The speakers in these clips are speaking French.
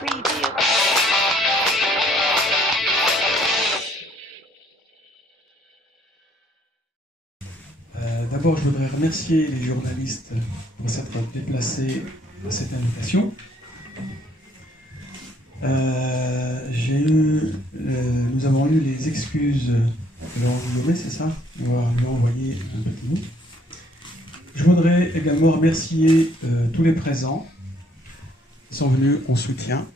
preview. D'abord, je voudrais remercier les journalistes pour s'être déplacés à cette invitation. Nous avons eu les excuses de Laurent Guillaumet, c'est ça? On va lui envoyer un petit mot. Je voudrais également remercier tous les présents qui sont venus en soutien.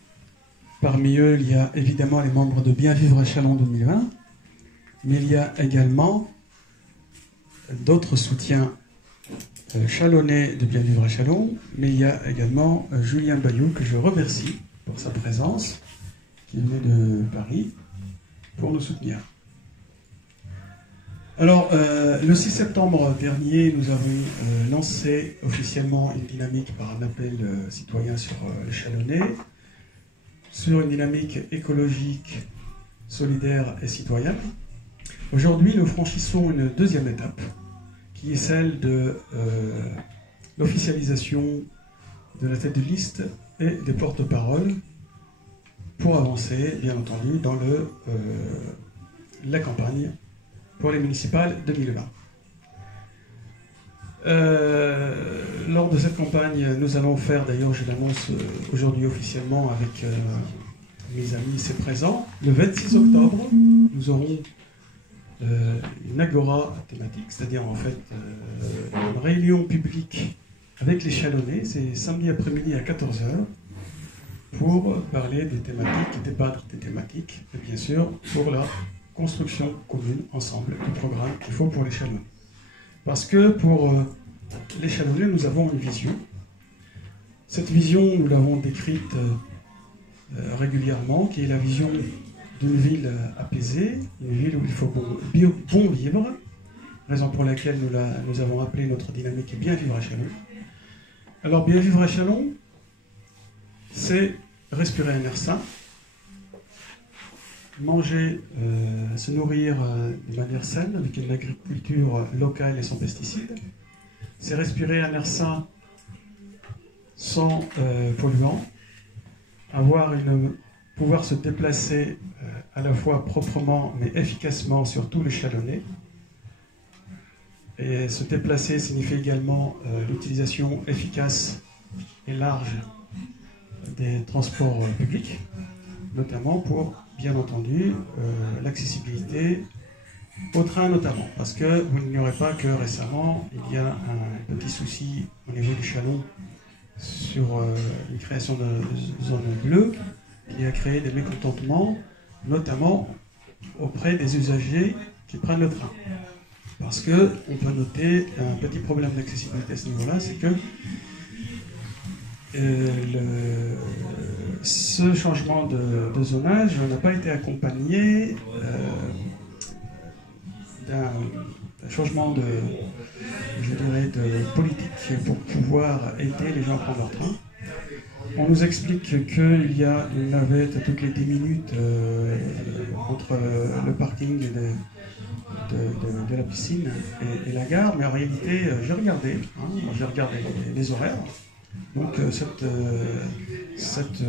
Parmi eux, il y a évidemment les membres de Bien Vivre à Châlons 2020, mais il y a également d'autres soutiens chalonnais de Bien Vivre à Châlons, mais il y a également Julien Bayou, que je remercie pour sa présence, qui est venu de Paris pour nous soutenir. Alors, le 6 septembre dernier, nous avons lancé officiellement une dynamique par un appel citoyen sur le Chalonnais, sur une dynamique écologique, solidaire et citoyenne. Aujourd'hui, nous franchissons une deuxième étape, qui est celle de l'officialisation de la tête de liste et des porte-paroles pour avancer, bien entendu, dans la campagne pour les municipales 2020. Lors de cette campagne, nous allons faire, d'ailleurs je l'annonce aujourd'hui officiellement avec mes amis ici présents, le 26 octobre, nous aurons une agora thématique, c'est-à-dire en fait une réunion publique avec les Chalonnais, c'est samedi après-midi à 14 h, pour parler des thématiques, débattre des thématiques, et bien sûr pour la construction commune ensemble du programme qu'il faut pour les Chalonnais. Parce que pour les Chalonnais, nous avons une vision. Cette vision, nous l'avons décrite régulièrement, qui est la vision d'une ville apaisée, une ville où il faut bon vivre, raison pour laquelle nous avons appelé notre dynamique Bien Vivre à Châlons. Alors, Bien Vivre à Châlons, c'est respirer un air sain, manger, se nourrir de manière saine, avec une agriculture locale et sans pesticides. C'est respirer un air sain sans polluants, pouvoir se déplacer à la fois proprement mais efficacement sur tout le Chalonnais. Et se déplacer signifie également l'utilisation efficace et large des transports publics, notamment pour, bien entendu, l'accessibilité au train notamment. Parce que vous n'ignorez pas que récemment, il y a un petit souci au niveau du Châlons sur une création de zone bleue qui a créé des mécontentements, notamment auprès des usagers qui prennent le train. Parce qu'on peut noter un petit problème d'accessibilité à ce niveau-là, c'est que ce changement de zonage n'a pas été accompagné d'un changement de politique pour pouvoir aider les gens à prendre leur train. On nous explique qu'il y a une navette toutes les 10 minutes entre le parking de la piscine et la gare, mais en réalité, j'ai regardé les horaires. Donc cette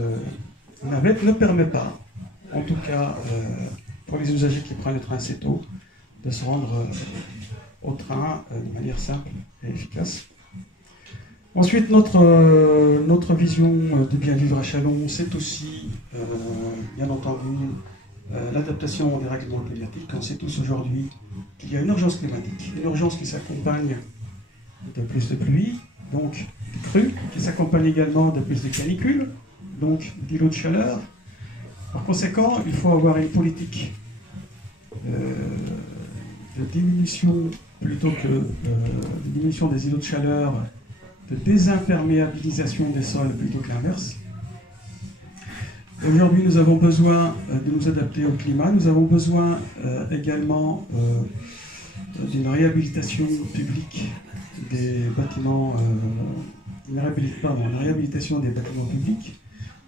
navette ne permet pas, en tout cas pour les usagers qui prennent le train assez tôt, de se rendre au train de manière simple et efficace. Ensuite, notre vision de Bien Vivre à Châlons, c'est aussi, bien entendu, l'adaptation au dérèglement climatique. On sait tous aujourd'hui qu'il y a une urgence climatique, une urgence qui s'accompagne de plus de pluie, donc de crues, qui s'accompagne également de plus de canicules, donc d'îlots de chaleur. Par conséquent, il faut avoir une politique de diminution plutôt que de diminution des îlots de chaleur, de désimperméabilisation des sols plutôt que l'inverse. Aujourd'hui, nous avons besoin de nous adapter au climat. Nous avons besoin également d'une réhabilitation publique des bâtiments, une réhabilitation des bâtiments publics.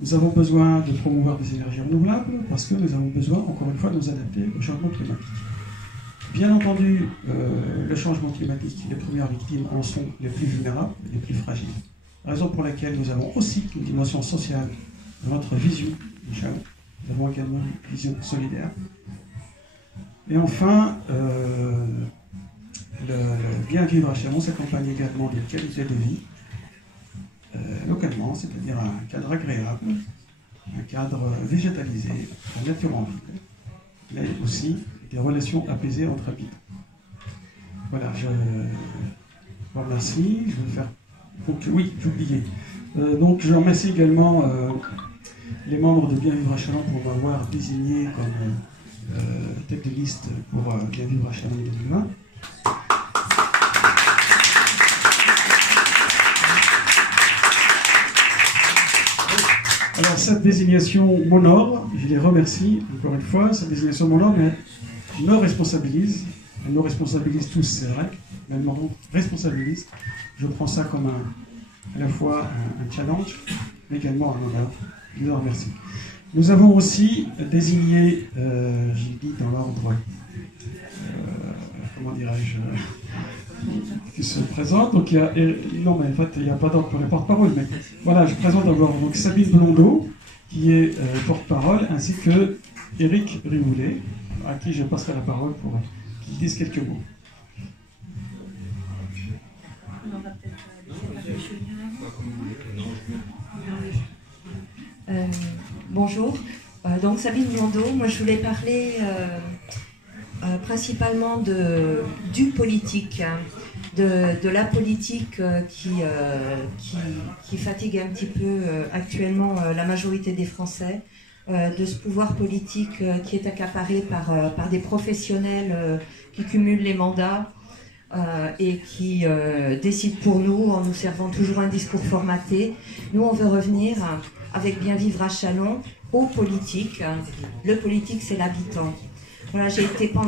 Nous avons besoin de promouvoir des énergies renouvelables parce que nous avons besoin, encore une fois, de nous adapter au changement climatique. Bien entendu, le changement climatique, les premières victimes en sont les plus vulnérables, les plus fragiles. Raison pour laquelle nous avons aussi une dimension sociale de notre vision de Chalon. Nous avons également une vision solidaire. Et enfin, le bien vivre à Chalon s'accompagne également d'une qualité de vie localement, c'est-à-dire un cadre agréable, un cadre végétalisé, la nature en ville, mais aussi des relations apaisées entre habitants. Voilà, je vous remercie. Je vais faire. Donc, oui, j'ai oublié. Donc, je remercie également les membres de Bien Vivre à Chalon pour m'avoir désigné comme tête de liste pour Bien Vivre à Chalon 2020. Alors, cette désignation m'honore, je les remercie encore une fois. Cette désignation m'honore, mais me responsabilise. Elle nous responsabilise tous, c'est vrai, mais elle me responsabilise. Je prends ça comme à la fois un challenge, mais également un honneur. Je les remercie. Nous avons aussi désigné, j'ai dit dans l'ordre, comment dirais-je, qui se présente. Donc il y a, non, mais en fait, il n'y a pas d'ordre pour les porte-parole, mais voilà, je présente d'abord donc Sabine Blondeau, qui est porte-parole, ainsi que Éric Rivoulet, à qui je passerai la parole pour qu'ils disent quelques mots. Bonjour, donc Sabine Blondeau. Moi je voulais parler principalement du politique, de la politique qui fatigue un petit peu actuellement la majorité des Français, de ce pouvoir politique qui est accaparé par des professionnels qui cumulent les mandats et qui décident pour nous en nous servant toujours un discours formaté. Nous on veut revenir avec Bien Vivre à Chalon au politique. Le politique c'est l'habitant. Voilà, j'ai été pour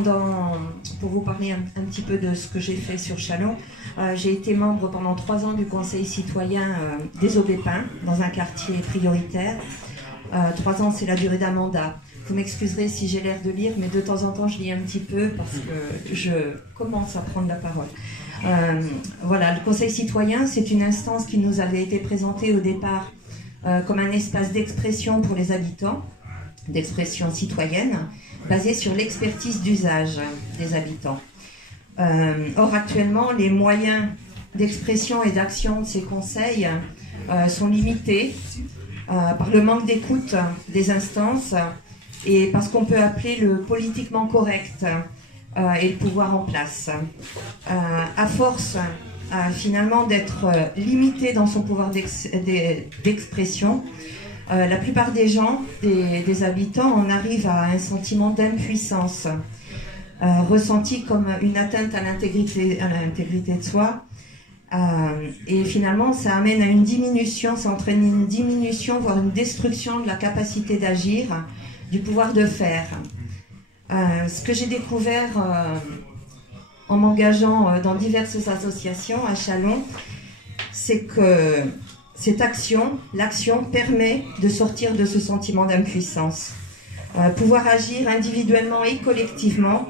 vous parler un petit peu de ce que j'ai fait sur Chalon, j'ai été membre pendant 3 ans du conseil citoyen des Aubépins, dans un quartier prioritaire. 3 ans, c'est la durée d'un mandat. Vous m'excuserez si j'ai l'air de lire, mais de temps en temps, je lis un petit peu parce que je commence à prendre la parole. Voilà, le conseil citoyen, c'est une instance qui nous avait été présentée au départ comme un espace d'expression pour les habitants, d'expression citoyenne, basé sur l'expertise d'usage des habitants. Or, actuellement, les moyens d'expression et d'action de ces conseils sont limités par le manque d'écoute des instances et par ce qu'on peut appeler le politiquement correct et le pouvoir en place. À force, finalement, d'être limité dans son pouvoir d'expression, la plupart des gens, des habitants, en arrivent à un sentiment d'impuissance, ressenti comme une atteinte à l'intégrité de soi. Et finalement, ça amène à une diminution, ça entraîne une diminution, voire une destruction de la capacité d'agir, du pouvoir de faire. Ce que j'ai découvert en m'engageant dans diverses associations à Chalon, c'est que cette action, l'action permet de sortir de ce sentiment d'impuissance. Pouvoir agir individuellement et collectivement,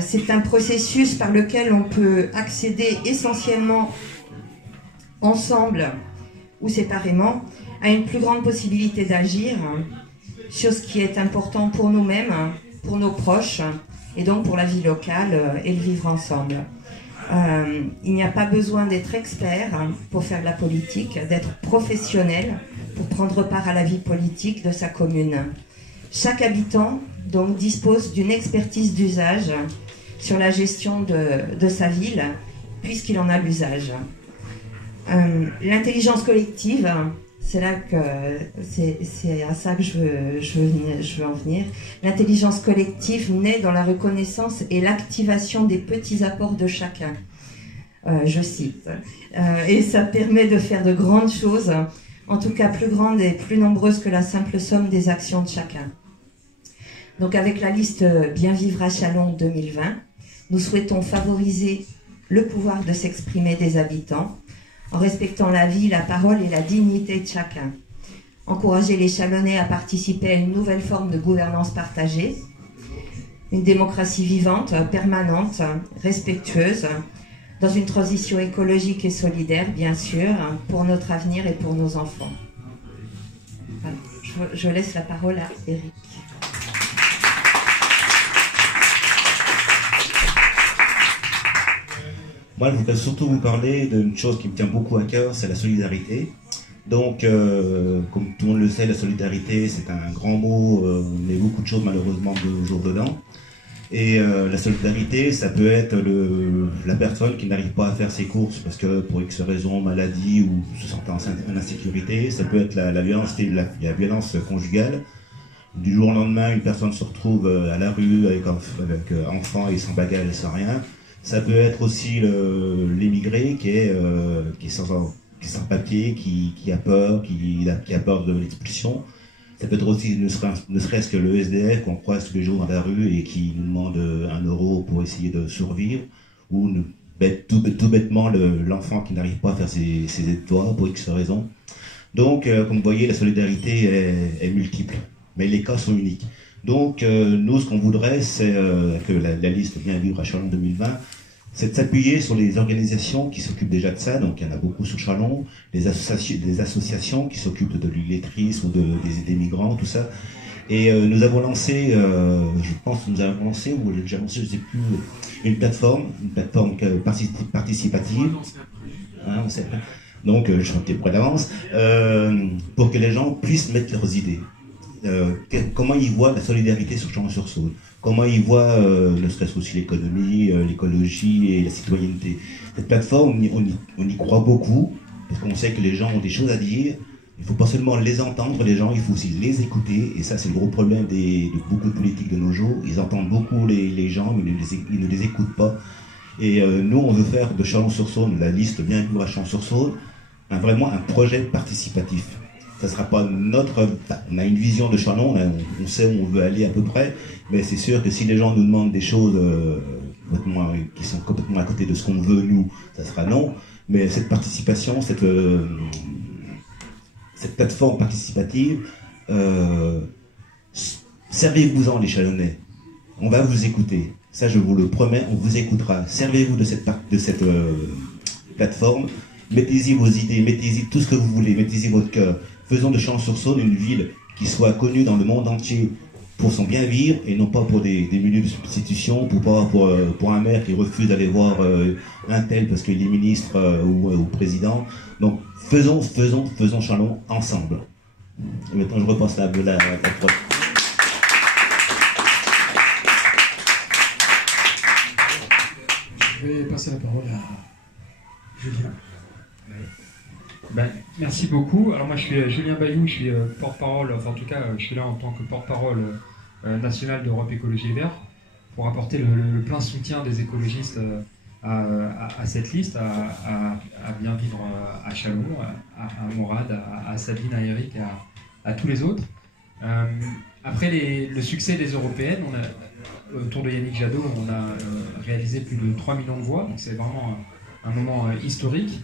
c'est un processus par lequel on peut accéder essentiellement ensemble ou séparément à une plus grande possibilité d'agir sur ce qui est important pour nous-mêmes, pour nos proches et donc pour la vie locale et le vivre ensemble. Il n'y a pas besoin d'être expert pour faire de la politique, d'être professionnel pour prendre part à la vie politique de sa commune. Chaque habitant donc dispose d'une expertise d'usage sur la gestion de sa ville, puisqu'il en a l'usage. L'intelligence collective, c'est à ça que je veux en venir. L'intelligence collective naît dans la reconnaissance et l'activation des petits apports de chacun. Je cite. Et ça permet de faire de grandes choses, en tout cas plus grandes et plus nombreuses que la simple somme des actions de chacun. Donc avec la liste Bien Vivre à Chalon 2020, nous souhaitons favoriser le pouvoir de s'exprimer des habitants, en respectant la vie, la parole et la dignité de chacun. Encourager les Chalonnais à participer à une nouvelle forme de gouvernance partagée, une démocratie vivante, permanente, respectueuse, dans une transition écologique et solidaire, bien sûr, pour notre avenir et pour nos enfants. je laisse la parole à Eric. Moi, je voudrais surtout vous parler d'une chose qui me tient beaucoup à cœur, c'est la solidarité. Donc, comme tout le monde le sait, la solidarité, c'est un grand mot, on met beaucoup de choses malheureusement de nos jours dedans. Et la solidarité, ça peut être la personne qui n'arrive pas à faire ses courses parce que pour X raison, maladie ou se sentant en insécurité. Ça peut être la violence conjugale. Du jour au lendemain, une personne se retrouve à la rue avec enfants et sans bagage et sans rien. Ça peut être aussi l'émigré qui est sans papier, qui a peur, qui a peur de l'expulsion. Ça peut être aussi ne serait-ce que le SDF qu'on croise tous les jours dans la rue et qui nous demande 1 euro pour essayer de survivre, ou tout bêtement l'enfant qui n'arrive pas à faire ses devoirs pour X raisons. Donc, comme vous voyez, la solidarité est multiple, mais les cas sont uniques. Donc, nous, ce qu'on voudrait, c'est que la liste Bien Vivre à Châlons 2020, c'est de s'appuyer sur les organisations qui s'occupent déjà de ça. Donc, il y en a beaucoup sur Châlons, des associations qui s'occupent de l'illettrisme ou des migrants, tout ça. Et nous avons lancé, je pense que nous avons lancé, ou j'ai déjà lancé, je ne sais plus, une plateforme participative. Hein, donc, je suis un petit peu d'avance, pour que les gens puissent mettre leurs idées. Comment ils voient la solidarité sur Chalon-sur-Saône, comment ils voient ne serait-ce aussi l'économie, l'écologie et la citoyenneté. Cette plateforme, on y croit beaucoup, parce qu'on sait que les gens ont des choses à dire. Il ne faut pas seulement les entendre, les gens, il faut aussi les écouter, et ça c'est le gros problème de beaucoup de politiques de nos jours. Ils entendent beaucoup les gens, mais ils ne les écoutent pas. Et nous, on veut faire de Chalon-sur-Saône, la liste Bien Vivre à Chalon-sur-Saône, vraiment un projet participatif. Ça sera pas on a une vision de Châlons, on sait où on veut aller à peu près, mais c'est sûr que si les gens nous demandent des choses qui sont complètement à côté de ce qu'on veut, nous, ça sera non. Mais cette participation, cette plateforme participative, servez-vous-en les Chalonnais. On va vous écouter. Ça, je vous le promets, on vous écoutera. Servez-vous de cette plateforme. Mettez-y vos idées, mettez-y tout ce que vous voulez, mettez-y votre cœur. Faisons de Chalon-sur-Saône une ville qui soit connue dans le monde entier pour son bien vivre et non pas pour des milieux de substitution, pour un maire qui refuse d'aller voir un tel parce qu'il est ministre ou président. Donc faisons Châlons ensemble. Et maintenant je repasse la parole. Je vais passer la parole à Julien. Ben, merci beaucoup. Alors moi je suis Julien Bayou, je suis porte-parole, enfin en tout cas je suis là en tant que porte-parole national d'Europe Écologie Les Verts pour apporter le plein soutien des écologistes à cette liste, à Bien Vivre à Châlons, à Morad, à Sabine, à Eric, à tous les autres. Après le succès des européennes, autour de Yannick Jadot, on a réalisé plus de 3 millions de voix, donc c'est vraiment un moment historique.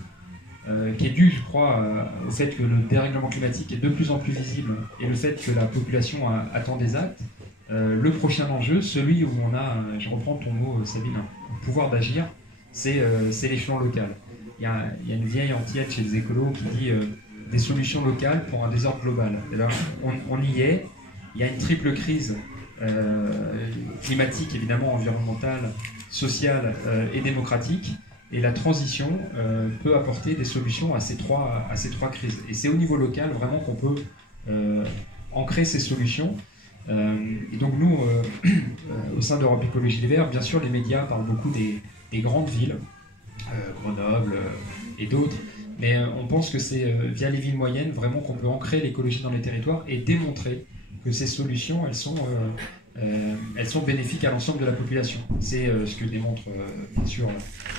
Qui est dû, je crois, au fait que le dérèglement climatique est de plus en plus visible et le fait que la population attend des actes. Le prochain enjeu, celui où on a, je reprends ton mot Sabine, le pouvoir d'agir, c'est l'échelon local. Il y a une vieille antienne chez les écolos qui dit des solutions locales pour un désordre global. Et là, on y est. Il y a une triple crise climatique, évidemment, environnementale, sociale et démocratique. Et la transition peut apporter des solutions à ces trois crises. Et c'est au niveau local vraiment qu'on peut ancrer ces solutions. Et donc nous, au sein d'Europe Écologie Les Verts, bien sûr les médias parlent beaucoup des grandes villes, Grenoble et d'autres, mais on pense que c'est via les villes moyennes vraiment qu'on peut ancrer l'écologie dans les territoires et démontrer que ces solutions, elles sont bénéfiques à l'ensemble de la population. C'est ce que démontre bien sûr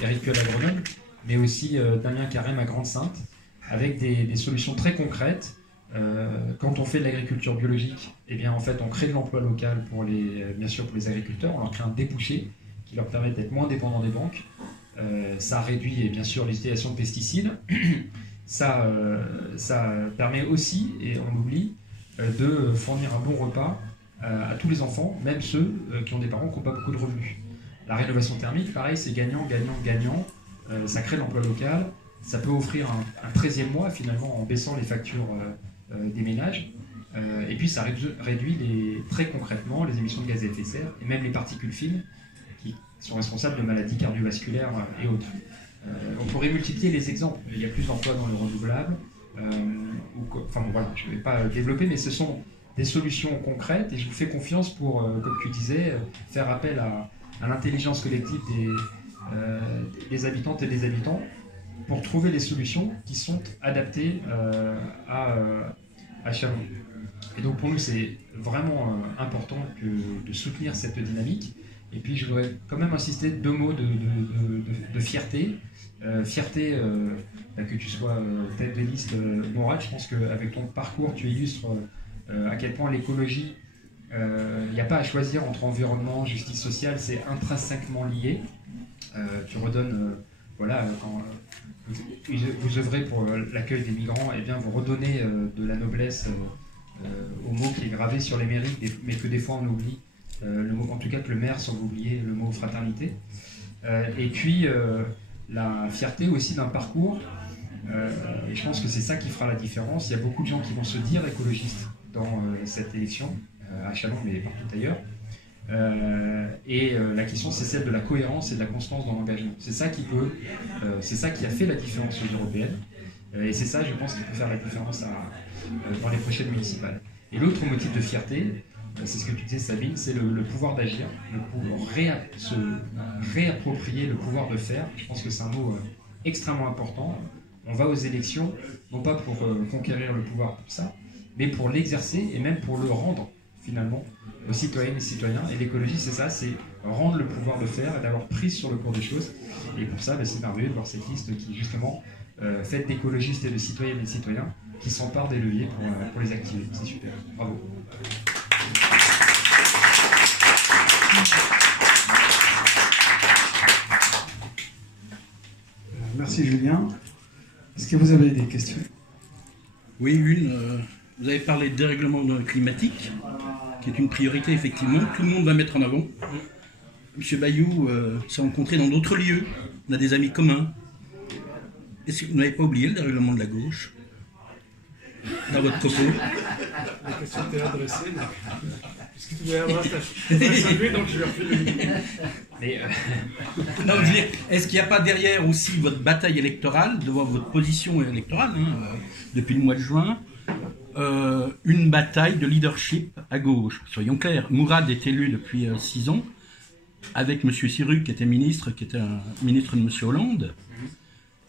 Eric Piolle à Grenoble, mais aussi Damien Carême à Grande-Synthe, avec des solutions très concrètes. Quand on fait de l'agriculture biologique, eh bien, en fait, on crée de l'emploi local bien sûr pour les agriculteurs, on leur crée un débouché qui leur permet d'être moins dépendants des banques. Ça réduit bien sûr l'utilisation de pesticides. Ça permet aussi, et on l'oublie, de fournir un bon repas à tous les enfants, même ceux qui ont des parents qui n'ont pas beaucoup de revenus. La rénovation thermique, pareil, c'est gagnant, gagnant, gagnant. Ça crée de l'emploi local. Ça peut offrir un 13e mois, finalement, en baissant les factures des ménages. Et puis ça réduit très concrètement les émissions de gaz à effet de serre et même les particules fines qui sont responsables de maladies cardiovasculaires et autres. On pourrait multiplier les exemples. Il y a plus d'emplois dans le renouvelable. Enfin bon, voilà, je ne vais pas développer, mais ce sont des solutions concrètes et je vous fais confiance pour, comme tu disais, faire appel à l'intelligence collective des habitantes et des habitants pour trouver les solutions qui sont adaptées à Châlons. Et donc pour nous, c'est vraiment important de soutenir cette dynamique. Et puis je voudrais quand même insister 2 mots de fierté. Fierté que tu sois tête de liste Mourad, je pense qu'avec ton parcours, tu illustres à quel point l'écologie, il n'y a pas à choisir entre environnement, justice sociale, c'est intrinsèquement lié. Tu redonnes, voilà, quand vous œuvrez pour l'accueil des migrants, et bien vous redonnez de la noblesse au mot qui est gravé sur les mairies, mais que des fois on oublie. Le mot, en tout cas que le maire semble oublier le mot fraternité. Et puis la fierté aussi d'un parcours. Et je pense que c'est ça qui fera la différence. Il y a beaucoup de gens qui vont se dire écologistes dans cette élection, à Châlons mais partout ailleurs. La question c'est celle de la cohérence et de la constance dans l'engagement. C'est ça qui a fait la différence aux européennes. Et c'est ça, je pense, qui peut faire la différence dans les prochaines municipales. Et l'autre motif de fierté, c'est ce que tu disais, Sabine, c'est le pouvoir d'agir, le pouvoir se réapproprier le pouvoir de faire. Je pense que c'est un mot extrêmement important. On va aux élections, non pas pour conquérir le pouvoir pour ça, mais pour l'exercer et même pour le rendre, finalement, aux citoyennes et citoyens. Et l'écologie, c'est ça, c'est rendre le pouvoir de faire et d'avoir prise sur le cours des choses. Et pour ça, c'est merveilleux de voir cette liste qui, justement, faite d'écologistes et de citoyennes et de citoyens qui s'emparent des leviers pour les activer. C'est super. Bravo. Merci Julien. Est-ce que vous avez des questions? Oui, vous avez parlé de dérèglement climatique, qui est une priorité effectivement. Tout le monde va mettre en avant. Monsieur Bayou s'est rencontré dans d'autres lieux. On a des amis communs. Est-ce que vous n'avez pas oublié le dérèglement de la gauche dans votre propos? La question t'est adressée, puisque tu dois avoir salué, donc je vais refiler. Non, je veux dire, est-ce qu'il n'y a pas derrière aussi votre bataille électorale, devant votre position électorale, depuis le mois de juin, une bataille de leadership à gauche? Soyons clairs, Mourad est élu depuis 6 ans, avec M. Sirugue, qui était ministre un ministre de M. Hollande.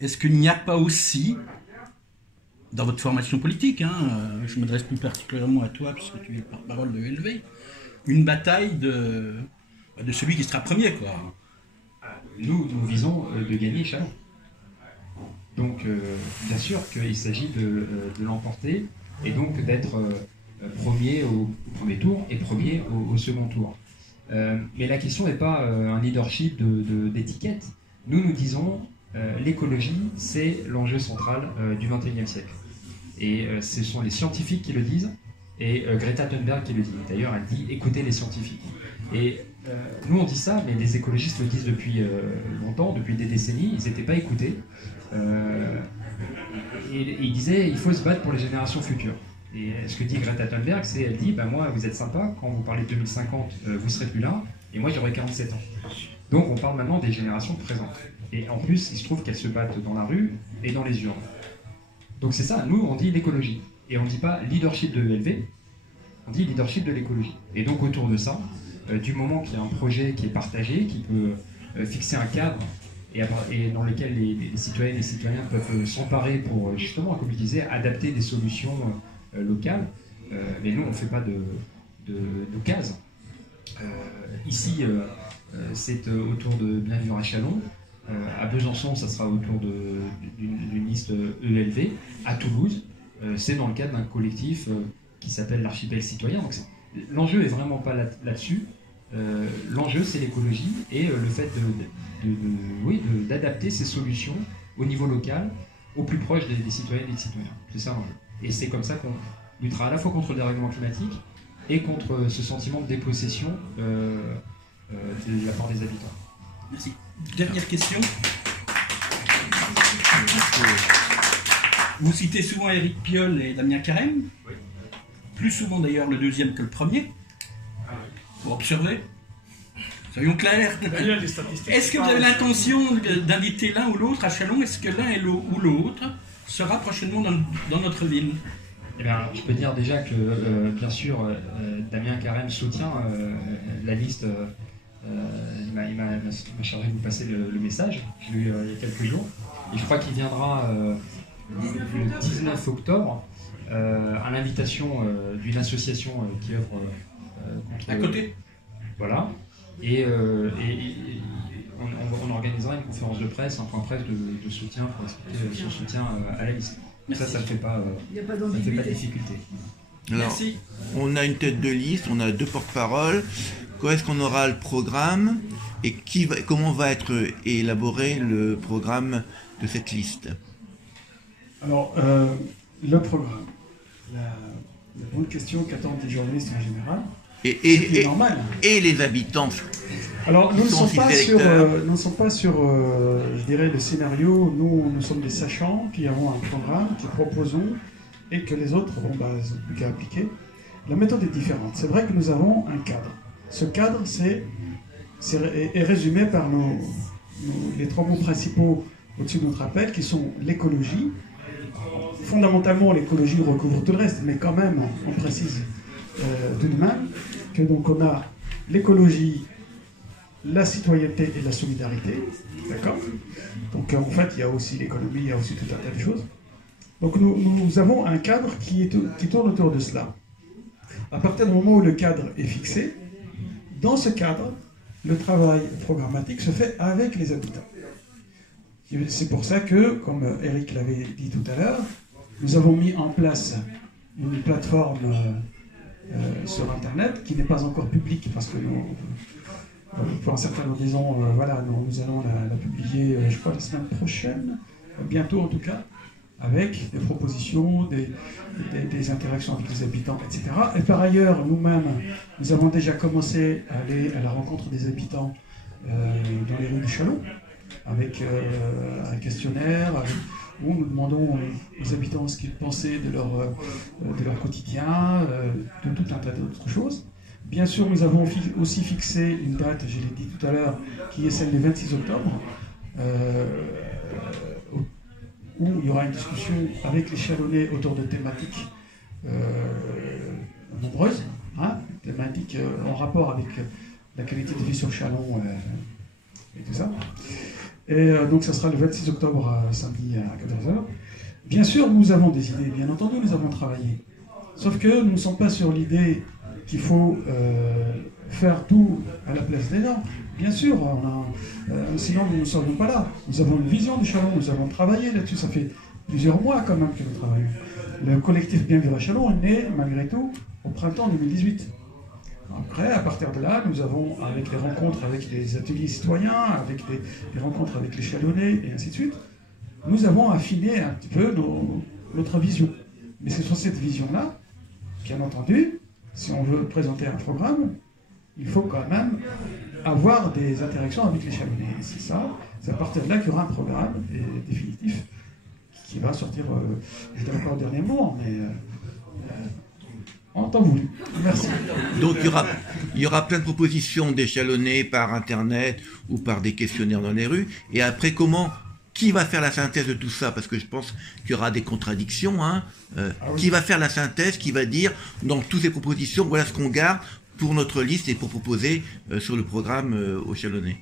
Est-ce qu'il n'y a pas aussi, dans votre formation politique, je m'adresse plus particulièrement à toi, puisque tu es porte-parole de LV, une bataille de celui qui sera premier, quoi? Nous visons de gagner Châlons. Donc, bien sûr qu'il s'agit de l'emporter, et donc d'être premier au premier tour et premier au second tour. Mais la question n'est pas un leadership d'étiquette. Nous disons l'écologie, c'est l'enjeu central du XXIe siècle. Et ce sont les scientifiques qui le disent, et Greta Thunberg qui le dit. D'ailleurs, elle dit « écoutez les scientifiques ». Et nous, on dit ça, mais les écologistes le disent depuis longtemps, depuis des décennies, ils n'étaient pas écoutés. Et ils disaient « il faut se battre pour les générations futures ». Et ce que dit Greta Thunberg, c'est elle dit moi, vous êtes sympa, quand vous parlez de 2050, vous serez plus là, et moi, j'aurai 47 ans. Donc, on parle maintenant des générations présentes. Et en plus, il se trouve qu'elles se battent dans la rue et dans les urnes. Donc c'est ça, nous on dit l'écologie. Et on ne dit pas leadership de ELV, on dit leadership de l'écologie. Et donc autour de ça, du moment qu'il y a un projet qui est partagé, qui peut fixer un cadre, et dans lequel les citoyennes et les citoyens peuvent s'emparer pour justement, comme je disais, adapter des solutions locales, mais nous on ne fait pas de cases. Ici, c'est autour de Bienvenue à Châlons. À Besançon, ça sera autour d'une liste ELV. À Toulouse, c'est dans le cadre d'un collectif qui s'appelle l'Archipel Citoyen. Donc l'enjeu est vraiment pas là-dessus. L'enjeu, c'est l'écologie et le fait d'adapter ces solutions au niveau local, au plus proche des citoyennes et des citoyens. C'est ça l'enjeu. Et c'est comme ça qu'on luttera à la fois contre le dérèglement climatique et contre ce sentiment de dépossession de la part des habitants. Merci. Dernière question. Vous citez souvent Éric Piolle et Damien Carême. Oui. plus souvent d'ailleurs le deuxième que le premier. Pour observer. Soyons clairs. Est-ce que vous avez l'intention d'inviter l'un ou l'autre à Châlons? Est-ce que l'un ou l'autre sera prochainement dans notre ville? Eh bien, je peux dire déjà que, bien sûr, Damien Carême soutient la liste. Il m'a chargé de vous passer le message, je l'ai eu il y a quelques jours. Et je crois qu'il viendra le 19 octobre à l'invitation d'une association qui œuvre contre... À côté. Voilà. Et on organisera une conférence de presse, un point presse de soutien pour expliquer son soutien à la liste. Ça ne fait pas de difficulté. Alors, Merci. on a une tête de liste, on a 2 porte-paroles. Quand est-ce qu'on aura le programme et comment va être élaboré le programme de cette liste? Alors, le programme, la bonne question qu'attendent les journalistes en général, c'est normal. Et les habitants. Alors, nous ne sont sommes pas sur, je dirais, le scénario. Nous sommes des sachants qui avons un programme, qui proposons, et que les autres n'ont plus qu'à appliquer. La méthode est différente. C'est vrai que nous avons un cadre. Ce cadre est résumé par les 3 mots principaux au-dessus de notre appel, qui sont l'écologie. Fondamentalement, l'écologie recouvre tout le reste, mais quand même, on précise tout de même que donc on a l'écologie, la citoyenneté et la solidarité, d'accord? Donc en fait, il y a aussi l'économie, il y a aussi tout un tas de choses. Donc nous avons un cadre qui tourne autour de cela. À partir du moment où le cadre est fixé, dans ce cadre, le travail programmatique se fait avec les habitants. C'est pour ça que, comme Eric l'avait dit tout à l'heure, nous avons mis en place une plateforme sur Internet qui n'est pas encore publique parce que pour certains nous disons, voilà, nous allons la publier, je crois, la semaine prochaine, bientôt en tout cas, avec des propositions, des interactions avec les habitants, etc. Et par ailleurs, nous-mêmes, nous avons déjà commencé à aller à la rencontre des habitants dans les rues de Châlons, avec un questionnaire, où nous demandons aux habitants ce qu'ils pensaient de leur quotidien, de tout un tas d'autres choses. Bien sûr, nous avons aussi fixé une date, je l'ai dit tout à l'heure, qui est celle du 26 octobre, où il y aura une discussion avec les Chalonnais autour de thématiques nombreuses, thématiques en rapport avec la qualité de vie sur Châlons et tout ça. Et donc ça sera le 26 octobre, samedi à 14h. Bien sûr, nous avons des idées, bien entendu, nous avons travaillé. Sauf que nous ne sommes pas sur l'idée qu'il faut faire tout à la place des gens. Bien sûr, sinon nous ne serions pas là. Nous avons une vision du Châlons, nous avons travaillé là-dessus, ça fait plusieurs mois quand même que nous travaillons. Le collectif Bien Vivre à Châlons est né, malgré tout, au printemps 2018. Après, à partir de là, nous avons, avec les rencontres avec les ateliers citoyens, avec les rencontres avec les Chalonnais, et ainsi de suite, nous avons affiné un petit peu notre vision. Mais c'est sur cette vision-là, bien entendu, si on veut présenter un programme, il faut quand même avoir des interactions avec les Chalonnais. Et c'est ça, c'est à partir de là qu'il y aura un programme définitif qui va sortir, je ne dirais pas au dernier moment, mais en temps voulu. Merci. Donc il y aura plein de propositions des Chalonnais par Internet ou par des questionnaires dans les rues. Et après, qui va faire la synthèse de tout ça? Parce que je pense qu'il y aura des contradictions. Oui. Qui va faire la synthèse, qui va dire, dans toutes ces propositions, voilà ce qu'on garde pour notre liste et pour proposer sur le programme aux Chalonnais?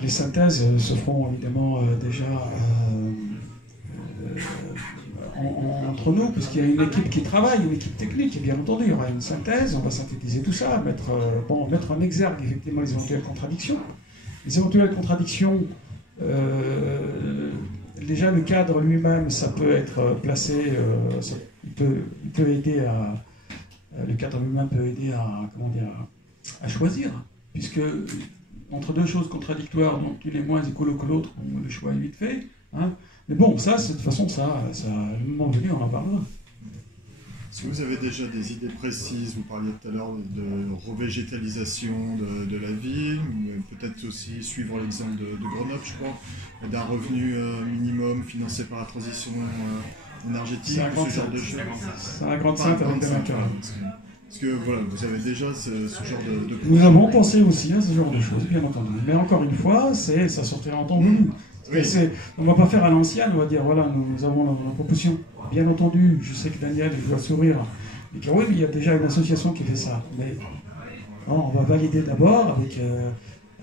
Les synthèses se feront évidemment déjà entre nous, puisqu'il y a une équipe qui travaille, une équipe technique, et bien entendu, il y aura une synthèse, on va synthétiser tout ça, mettre en exergue effectivement les éventuelles contradictions. Les éventuelles contradictions, déjà le cadre lui-même, ça peut être placé, il peut aider à... Le cadre lui-même peut aider à choisir, puisque entre deux choses contradictoires, donc l'une est moins écolo que l'autre, le choix est vite fait. Mais bon, ça, de toute façon, le moment venu, on en parlera. Est-ce que vous avez déjà des idées précises? Vous parliez tout à l'heure de revégétalisation de la ville, peut-être aussi suivre l'exemple de Grenoble, je crois, d'un revenu minimum financé par la transition énergétique, ce genre de choses. C'est un grand centre avec des vainqueurs. Parce que voilà, vous avez déjà ce genre de Nous avons pensé aussi à ce genre de choses, bien entendu. Mais encore une fois, ça sortira en temps voulu. Oui. On ne va pas faire à l'ancienne, on va dire voilà, nous avons la proposition. Bien entendu, je sais que Daniel il doit sourire. Et que oui, mais il y a déjà une association qui fait ça. Mais non, on va valider d'abord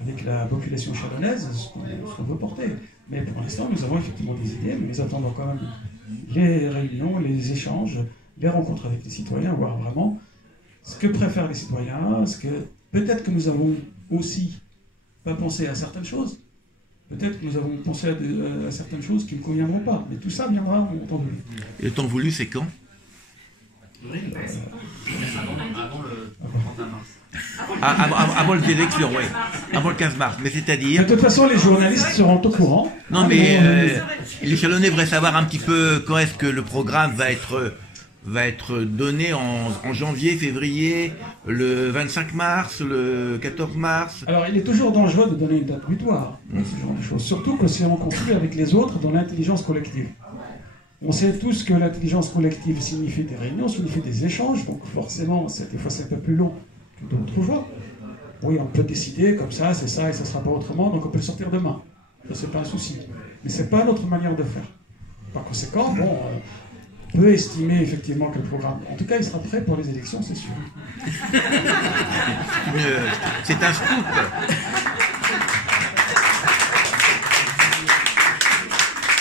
avec la population chalonnaise ce qu'on veut porter. Mais pour l'instant, nous avons effectivement des idées, mais nous attendons quand même les réunions, les échanges, les rencontres avec les citoyens, voir vraiment ce que préfèrent les citoyens, peut-être que nous avons aussi pas pensé à certaines choses. Peut-être que nous avons pensé à certaines choses qui ne conviendront pas. Mais tout ça viendra en temps voulu. Et le temps voulu, c'est quand? Avant les élections, oui. Avant le 15 mars. Mais c'est-à-dire... De toute façon, les journalistes seront au courant. Non, mais les Chalonnais voudraient savoir un petit peu quand est-ce que le programme va être donné en janvier, février, le 25 mars, le 14 mars. Alors, il est toujours dangereux de donner une date butoir, ce genre de choses. Surtout que si on construit avec les autres dans l'intelligence collective. On sait tous que l'intelligence collective signifie des réunions, signifie des échanges, donc forcément, des fois c'est un peu plus long que d'autres fois. Oui, on peut décider comme ça, c'est ça, et ça ne sera pas autrement, donc on peut le sortir demain. Ça, c'est pas un souci. Mais c'est pas notre manière de faire. Par conséquent, bon... On peut estimer effectivement que le programme, en tout cas, il sera prêt pour les élections, c'est sûr. C'est un scoop.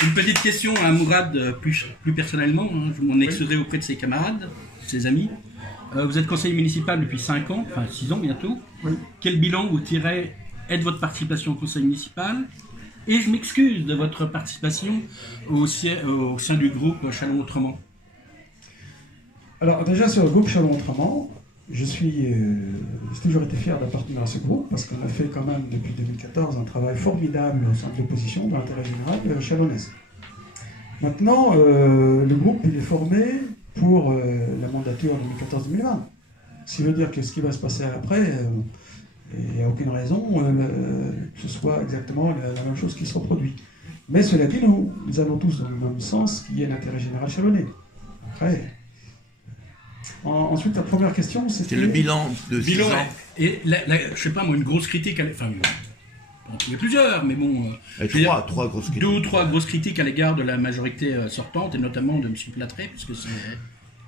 Une petite question à Mourad, plus personnellement. Je m'en excuserai auprès de ses camarades, ses amis. Vous êtes conseiller municipal depuis 5 ans, enfin 6 ans bientôt. Oui. Quel bilan vous tirez de votre participation au conseil municipal? Et je m'excuse de votre participation au sein du groupe Chalon Autrement. Alors déjà sur le groupe Chalon Autrement, j'ai toujours été fier d'appartenir à ce groupe parce qu'on a fait quand même depuis 2014 un travail formidable au sein de l'opposition dans l'intérêt général chalonnaise. Maintenant, le groupe il est formé pour la mandature 2014-2020. Ce qui veut dire que ce qui va se passer après... il n'y a aucune raison que ce soit exactement la même chose qui se reproduit. Mais cela dit, nous allons tous dans le même sens, qui est l'intérêt général chalonnais. Après, ensuite, la première question, c'était... C'est le bilan de 6 ans. Et je sais pas moi, une grosse critique, enfin, on en trouvait plusieurs, mais bon... Trois grosses critiques. 2 ou 3 grosses critiques à l'égard de la majorité sortante, et notamment de M. Platré, puisque c'est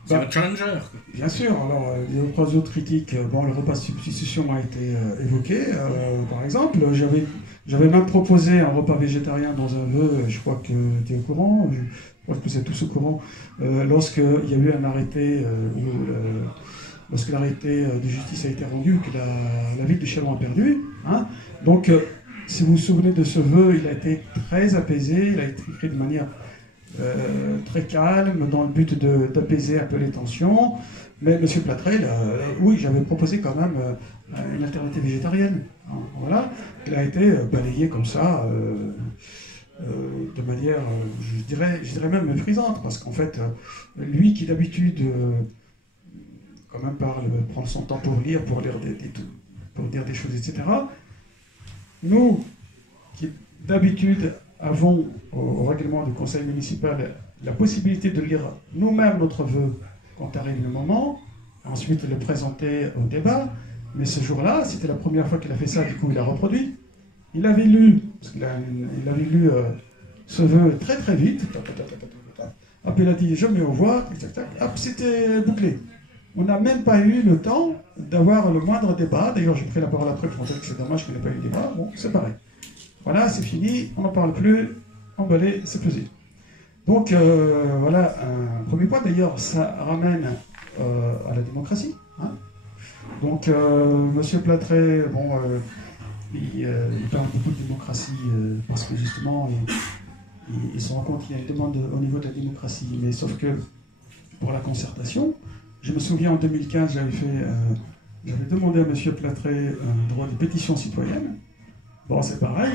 votre challenger. Quoi. Bien sûr. Alors, il y a 3 autres critiques. Bon, le repas de substitution a été évoqué, par exemple. J'avais même proposé un repas végétarien dans un vœu, je crois que tu es au courant, je crois que vous êtes tous au courant, lorsqu'il y a eu un arrêté, lorsque l'arrêté de justice a été rendu, que la ville de Châlons a perdu. Hein. Donc, si vous vous souvenez de ce vœu, il a été très apaisé, il a été écrit de manière... très calme, dans le but d'apaiser un peu les tensions. Mais M. Platrel, oui, j'avais proposé quand même une alternative végétarienne. Hein, voilà. Il a été balayé comme ça, de manière, je dirais même méprisante, parce qu'en fait, lui qui d'habitude, quand même prend son temps pour lire dire des choses, etc. Nous, qui d'habitude avons au règlement du conseil municipal la possibilité de lire nous-mêmes notre vœu quand arrive le moment, ensuite le présenter au débat, mais ce jour-là, c'était la première fois qu'il a fait ça, du coup il a reproduit. Il avait lu, ce vœu très très vite, hop, il a dit je mets au voix, hop, c'était bouclé. On n'a même pas eu le temps d'avoir le moindre débat, d'ailleurs j'ai pris la parole après pour dire que c'est dommage qu'il n'ait pas eu de débat, bon, c'est pareil. Voilà, c'est fini, on n'en parle plus, emballé, c'est pesé. Donc voilà un premier point. D'ailleurs, ça ramène à la démocratie. Hein. Donc M. Platré, bon, il parle beaucoup de démocratie parce que justement, il se rend compte qu'il y a une demande au niveau de la démocratie. Mais sauf que pour la concertation, je me souviens en 2015, j'avais demandé à M. Platré un droit de pétition citoyenne. Bon, c'est pareil,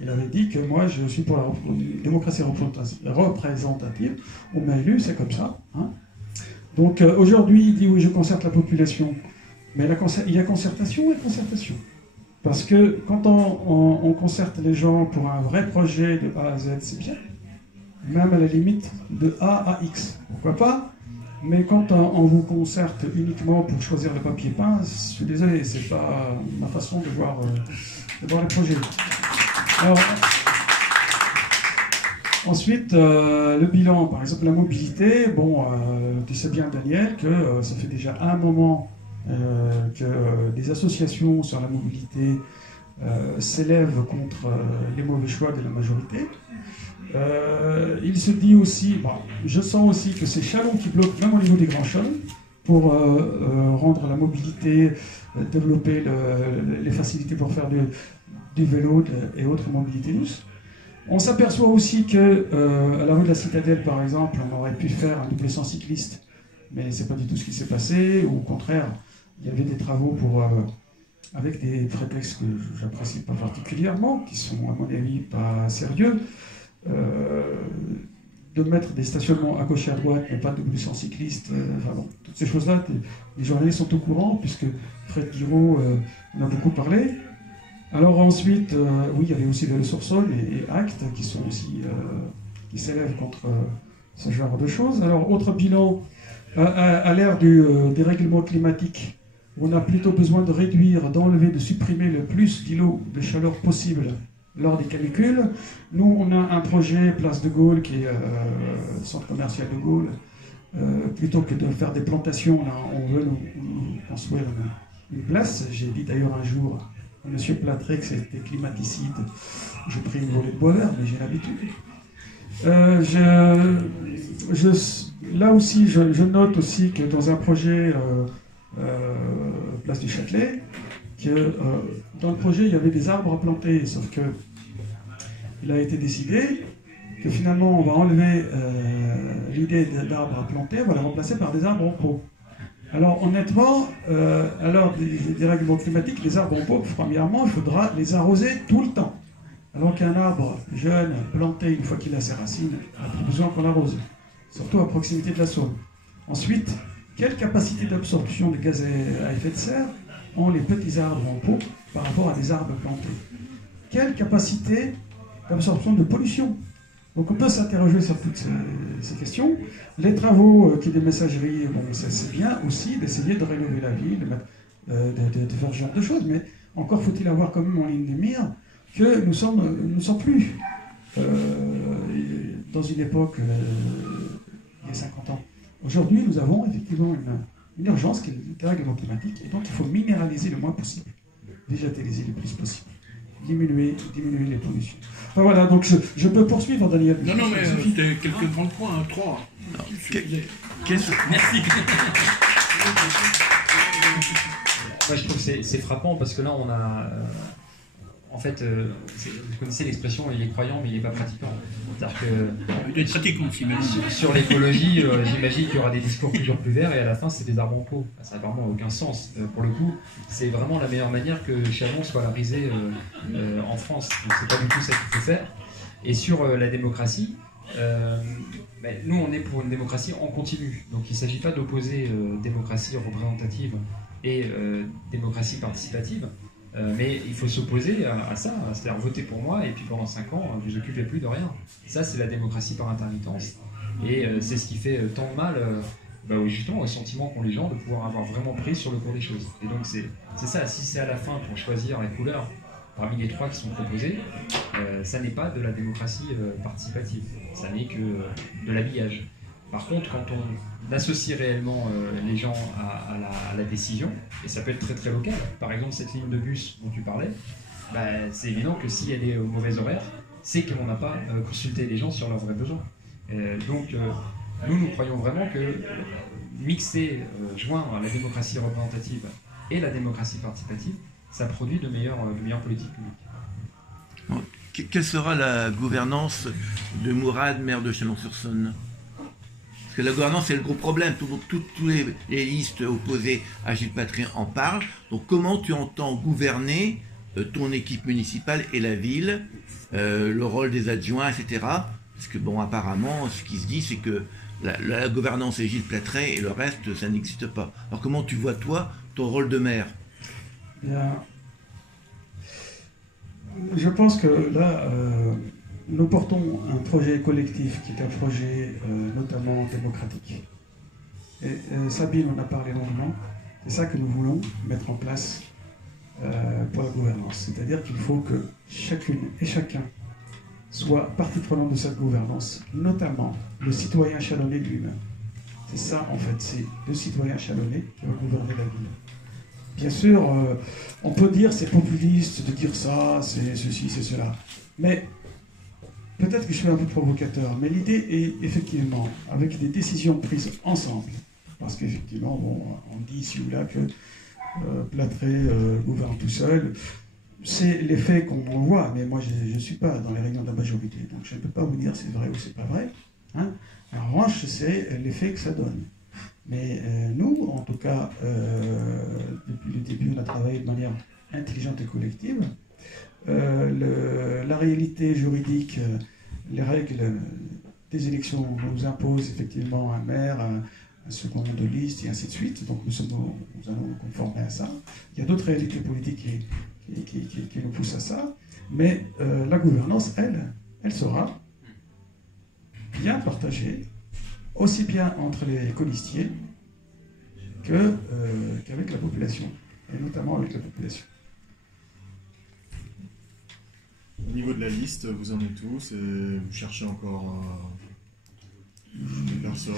il avait dit que moi, je suis pour la démocratie représentative. On m'a élu, c'est comme ça. Hein. Donc, aujourd'hui, il dit oui, je concerte la population. Mais il y a concertation et concertation. Parce que quand on concerte les gens pour un vrai projet de A à Z, c'est bien. même à la limite de A à X. Pourquoi pas? Mais quand on vous concerte uniquement pour choisir le papier peint, je suis désolé, c'est pas ma façon de voir les projets. Alors, ensuite, le bilan, par exemple la mobilité, bon, tu sais bien Daniel que ça fait déjà un moment que des associations sur la mobilité s'élèvent contre les mauvais choix de la majorité. Il se dit aussi, bon, je sens aussi que c'est Châlons qui bloque même au niveau des grands chalons pour rendre la mobilité, développer les facilités pour faire du vélo et autres mobilités douces. On s'aperçoit aussi que à la rue de la Citadelle, par exemple, on aurait pu faire un double sens cycliste, mais c'est pas du tout ce qui s'est passé. Ou au contraire, il y avait des travaux avec des prétextes que j'apprécie pas particulièrement, qui sont à mon avis pas sérieux, de mettre des stationnements à gauche et à droite, mais pas de double sens cycliste. Enfin bon, toutes ces choses-là, les journalistes sont au courant, puisque Fred Guiraud en a beaucoup parlé. Alors ensuite, oui, il y avait aussi le Sorsol et Acte qui sont aussi qui s'élèvent contre ce genre de choses. Alors, autre bilan, à l'ère du dérèglement climatique, on a plutôt besoin de réduire, d'enlever, de supprimer le plus d'îlots de chaleur possible lors des canicules. Nous, on a un projet Place de Gaulle, qui est centre commercial de Gaulle. Plutôt que de faire des plantations, là, on veut nous construire une place. J'ai dit d'ailleurs un jour à M. Platré que c'était climaticide. J'ai pris une volée de bois vert, mais j'ai l'habitude. Là aussi, je note aussi que dans un projet Place du Châtelet, que dans le projet, il y avait des arbres à planter, sauf que il a été décidé que finalement, on va enlever l'idée d'arbres à planter, on va la remplacer par des arbres en pot. Alors honnêtement, à l'heure des règlements climatiques, les arbres en pot, premièrement, il faudra les arroser tout le temps. Alors qu'un arbre jeune, planté une fois qu'il a ses racines, n'a plus besoin qu'on l'arrose, surtout à proximité de la Saône. Ensuite, quelle capacité d'absorption de gaz à effet de serre ont les petits arbres en pot par rapport à des arbres plantés? Quelle capacité d'absorption de pollution? Donc on peut s'interroger sur toutes ces questions. Les travaux des messageries, bon, c'est bien aussi d'essayer de rénover la ville, de faire ce genre de choses, mais encore faut-il avoir quand même en ligne de mire que nous ne sommes plus dans une époque il y a 50 ans. Aujourd'hui, nous avons effectivement une urgence qui est le dérèglement climatique, et donc il faut minéraliser le moins possible, végétaliser le plus possible, diminuer les pollutions. Enfin, voilà, donc je peux poursuivre, Daniel. Non, mais c'était quelques grands points, 3. Merci. Moi, je trouve que c'est frappant parce que là, on a. En fait, vous connaissez l'expression il est croyant, mais il n'est pas pratiquant. C'est-à-dire que. Il est pratiquant aussi, même. Sur l'écologie, j'imagine qu'il y aura des discours toujours plus verts et à la fin, c'est des arbres en pot. Ça n'a vraiment aucun sens. Pour le coup, c'est vraiment la meilleure manière que Chalon soit la risée en France. Donc, c'est pas du tout ça qu'il faut faire. Et sur la démocratie, nous, on est pour une démocratie en continu. Donc, il ne s'agit pas d'opposer démocratie représentative et démocratie participative. Mais il faut s'opposer à ça, c'est-à-dire voter pour moi et puis pendant 5 ans, vous vous occupez plus de rien. Ça, c'est la démocratie par intermittence. Et c'est ce qui fait tant de mal justement au sentiment qu'ont les gens de pouvoir avoir vraiment pris sur le cours des choses. Et donc c'est ça, si c'est à la fin pour choisir la couleur parmi les 3 qui sont proposés, ça n'est pas de la démocratie participative, ça n'est que de l'habillage. Par contre, quand on associe réellement les gens à la décision, et ça peut être très très local, par exemple cette ligne de bus dont tu parlais, c'est évident que si elle est au mauvais horaire, c'est qu'on n'a pas consulté les gens sur leurs vrais besoins. Donc nous croyons vraiment que mixer, joindre la démocratie représentative et la démocratie participative, ça produit de meilleures politiques publiques. Quelle sera la gouvernance de Mourad, maire de Chalon-sur-Saône? Parce que la gouvernance, c'est le gros problème. Toutes les listes opposées à Gilles Platré en parlent. Donc comment tu entends gouverner ton équipe municipale et la ville, le rôle des adjoints, etc. Parce que bon, apparemment, ce qui se dit, c'est que la gouvernance est Gilles Platré et le reste, ça n'existe pas. Alors comment tu vois, toi, ton rôle de maire? Je pense que là, nous portons un projet collectif qui est un projet notamment démocratique. Et Sabine en a parlé longuement. C'est ça que nous voulons mettre en place pour la gouvernance. C'est-à-dire qu'il faut que chacune et chacun soit partie prenante de cette gouvernance, notamment le citoyen chalonnais lui-même. C'est ça, en fait, c'est le citoyen chalonnais qui va gouverner la ville. Bien sûr, on peut dire c'est populiste de dire ça, c'est ceci, c'est cela. Mais peut-être que je suis un peu provocateur, mais l'idée est effectivement, avec des décisions prises ensemble, parce qu'effectivement, bon, on dit ici ou là que Platré gouverne tout seul, c'est l'effet qu'on voit, mais moi je ne suis pas dans les réunions de la majorité, donc je ne peux pas vous dire c'est vrai ou c'est pas vrai. Hein. En revanche, c'est l'effet que ça donne. Mais nous, en tout cas, depuis le début, on a travaillé de manière intelligente et collective. La réalité juridique, les règles des élections nous imposent effectivement un maire, un second de liste et ainsi de suite. Donc nous allons nous conformer à ça. Il y a d'autres réalités politiques qui nous poussent à ça. Mais la gouvernance, elle sera bien partagée, aussi bien entre les colistiers qu'avec la population, et notamment avec la population. Au niveau de la liste, vous en êtes tous et vous cherchez encore des personnes?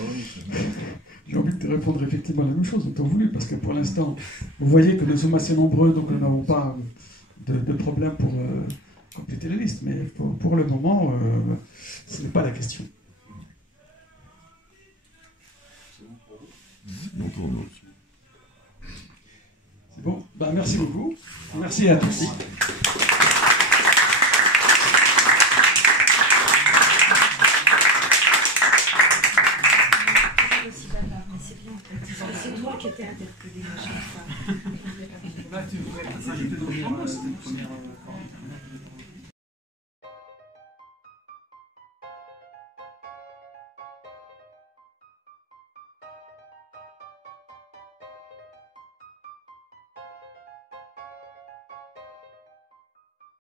J'ai envie de te répondre effectivement la même chose en temps voulu, parce que pour l'instant, vous voyez que nous sommes assez nombreux, donc nous n'avons pas de problème pour compléter la liste. Mais pour le moment, ce n'est pas la question. C'est bon. Ben, merci beaucoup. Merci à tous. C'est toi qui étais interpellé, moi je sais pas. Là, tu voudrais rajouter d'autres choses, c'était une première...